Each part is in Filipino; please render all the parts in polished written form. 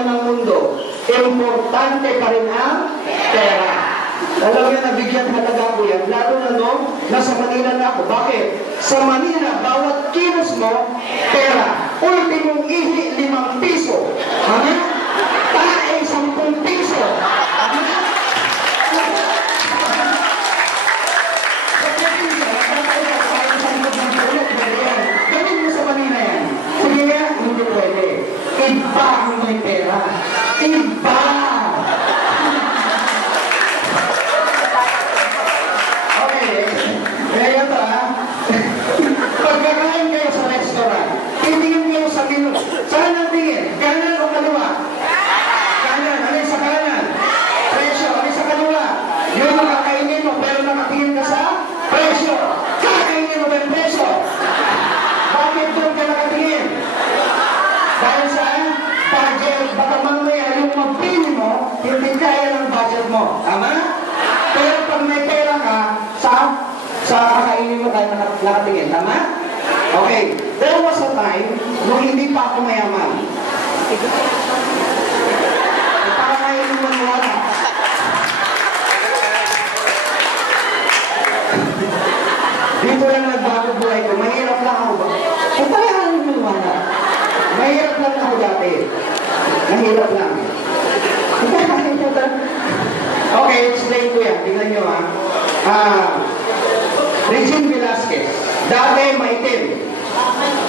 man ng mundo, importante pa rin ang pera. Alam niyo, nabigyan talaga ako yan. Lalo na nung nasa Manila na ako. Bakit? Sa Manila, bawat kilos mo, pera. Ultimong ihi, 5 piso. Ano? Tae, 10 piso. Ano? Gawin mo sa Manila yan. Sige nga, hindi pwede. Iba ang may pera. Iba! Pagkakain kayo sa restaurant, tingin kayo sa menu. Saan ang tingin? Kanan o kaliwa? Kanan. Ano sa kanan? Presyo. Ano sa kaliwa? Yung makakainin mo pero nakatingin ka sa presyo. Kakainin mo ba yung presyo? Bakit doon ka nakatingin? Dahil saan? Budget. Baka mamaya yung mabili mo, hindi kaya ng budget mo. Tama? Pero pag may pera ka, sa kakainin mo tayo nakatingin. Tama? Okay. There was a time nung hindi pa ako mayaman. Para kayo nung maniwala. Dito lang nagbago buhay ko. Mahirap lang ako ba? Para kayo nung maniwala. Mahirap lang ako dati. Mahirap lang. Okay, explain ko yan. Tingnan nyo Regine Velasquez. Dati maitim.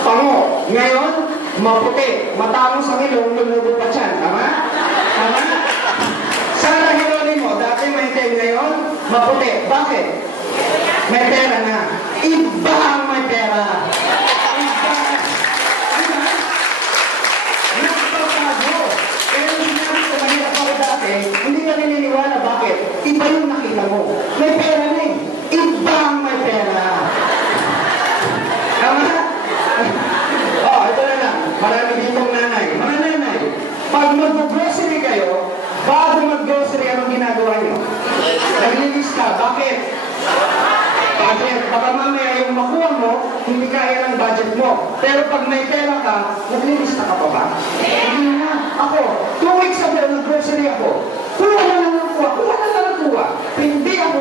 Pango. Ngayon, maputi. Matangos ang ilong, lumubo pa siya. Tama? Tama? Sarah Geronimo. Dati maitim. Ngayon, maputi. Bakit? May pera na. Iba ang may pera. Iba. Diba? Nagpapagod. Pero sinabi ko, mahirap ako dati, hindi ka naniniwala. Bakit? Iba yung nakita mo. May pera na eh. Iba ang may pera. Tama? Ito na lang. Marami ditong nanay. Mga nanay, pag mag-grocery kayo, bago mag-grocery, anong ginagawa nyo? Naglilista. Bakit? Budget. Baka mamaya yung makuha mo, hindi kaya ng budget mo. Pero pag may pera ka, naglilista ka pa ba? Hindi na. Ako, 2 weeks ago, nag-grocery ako. Kuha na lang nakuha. Kuha na lang nakuha. Hindi ako,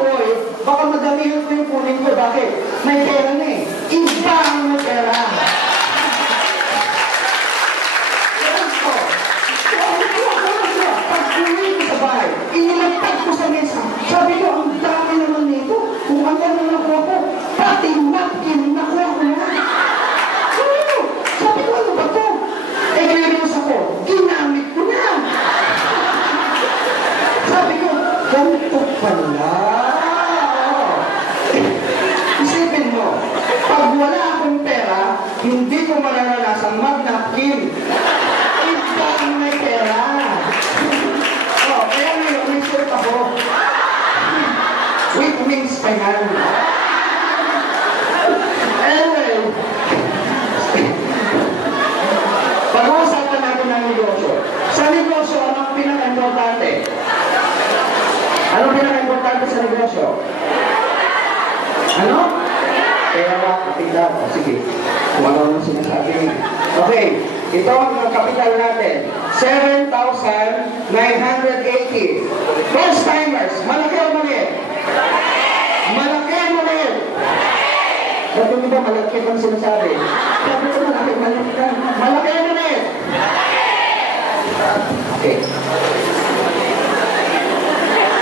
baka madamihan ko yung kunin ko. Bakit? May pera na eh. Iba ang may pera. Pag uwi ko sa bahay, inilagtag ko sa mesa. Sabi ko, ang dami naman nito. Kung ano na nakuha ko, pati napkin, nakuha ko na. Sabi ko, ano ba ito? Curious ako, ginamit ko na. Sabi ko, ganito pala. Isipin mo, pag wala akong pera, hindi ko mararanasan mag-napkin. Iba ang may pera. Kaya ngayon, may shirt ako. With wings pa yan. Anyway, pag-uusapan natin ng negosyo. Sa negosyo, anong pinaka-importante? Anong pinaka-importante sa negosyo? Ano? Pera, kapital. Sige, kung ano ang sinasabi niya. Okay, ito ang kapital natin. 7,980. First timers, malaki o maliit? Malaki o maliit? Ba't hindi ba malaki ang sinasabi? Sabi ko malaki, malaki ka. Malaki o maliit? Okay.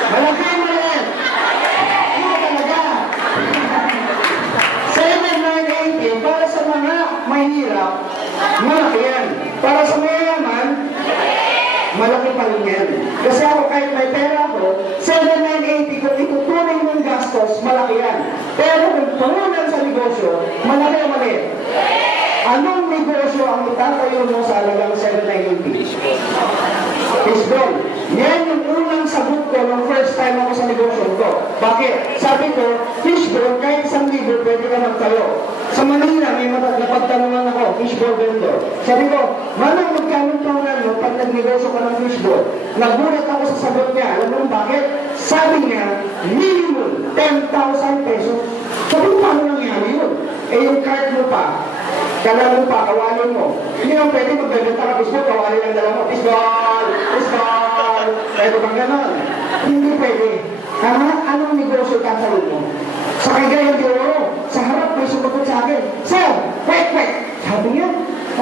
Malaki o maliit? Ano talaga? 7,980 para sa mga mahirap, malaki yan. Para sa mayaman, malaki pa rin yan. Kasi ako kahit may pera ako, 7,980 kung itutuloy mong gastos, malaki yan. Pero kung turunan sa negosyo, malaki o maliit? Anong negosyo ang itatayo mo sa alagang 7,980? Fishball. Yan yung unang sagot ko nung first time ako sa negosyo ko. Bakit? Sabi ko, fishball, kahit 1,000 pwede ka magtayo. Sa Manila, may napagtanungan ako, fishball vendor. Sabi ko, Manong, magkano turunan mo pag nagnegosyo ka ng fishball? Nagulat ako sa sagot niya. Alam mo bakit? Sabi niya, minimum 10,000 pesos. Sabi ko, paano nangyari yun? Eh, yung card mo pa, Kala mo pa, kawalin mo. Hindi naman pwede magbebenta ka baseball, kawalin ang dala mo. Baseball! Baseball! Pwede bang ganon? Hindi pwede. Tama? Anong negosyo tatalo mo? Sa Cagayan de Oro, sa harap may sumagot sa akin, Sir, wait! Sabi niya,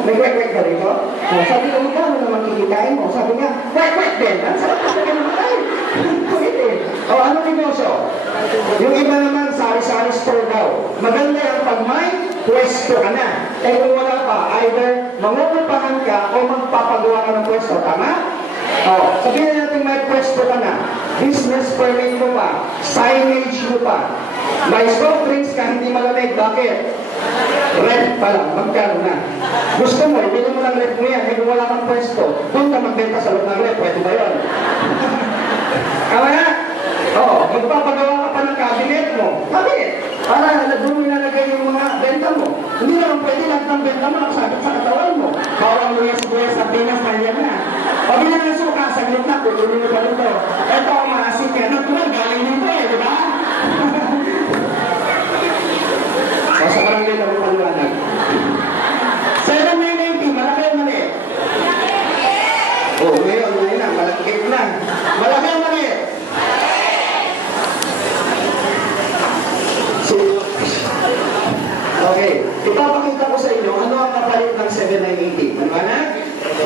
may wait ka rito? Sabi ko, magkano naman kikitain mo? Sabi niya, wait din. Sabi ko, naman ay. Pwede. O, anong negosyo? Yung iba naman, sari-sari store daw. Maganda yung pag may pwesto ka na. Eh kung wala pa, either mangungupahan ka o magpapagawa ka ng pwesto. Tama? O, sabihin natin may pwesto ka na. Business permit mo pa. Signage mo pa. May soft drinks ka, hindi malamig. Bakit? Rep pa lang, magkano na. Gusto mo, hindi mo lang rep mo yan. Eh kung wala kang pwesto, doon ka magbenta sa loob ng rep. Pwede ba yun? Tama na? Oo, magpapagawa ka pa ng cabinet mo. Bakit? Para doon mo ilalagay yung mga benta mo. Hindi naman pwede lahat ng benta mo nakasabit sa katawan mo. Bawang mo yung sibuyas sa Pinas na yan na. Pag ilan na suka, saglit na, tutuloy mo pa nito. Ito ang maasin yan. Natural, galing nito eh, di ba? Sa barangay na paliwanag. 7,990, malaki o mali? Oh, ngayon na, malaki na. Malaki o mali? Okay, ipapakita ko sa inyo ano ang kapalit ng 7,980. Ano na?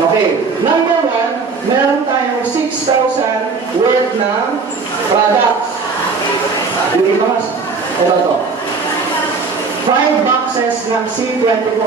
Okay, number 1, meron tayong 6,000 worth ng products. Yung iba, ito. 5 boxes ng C24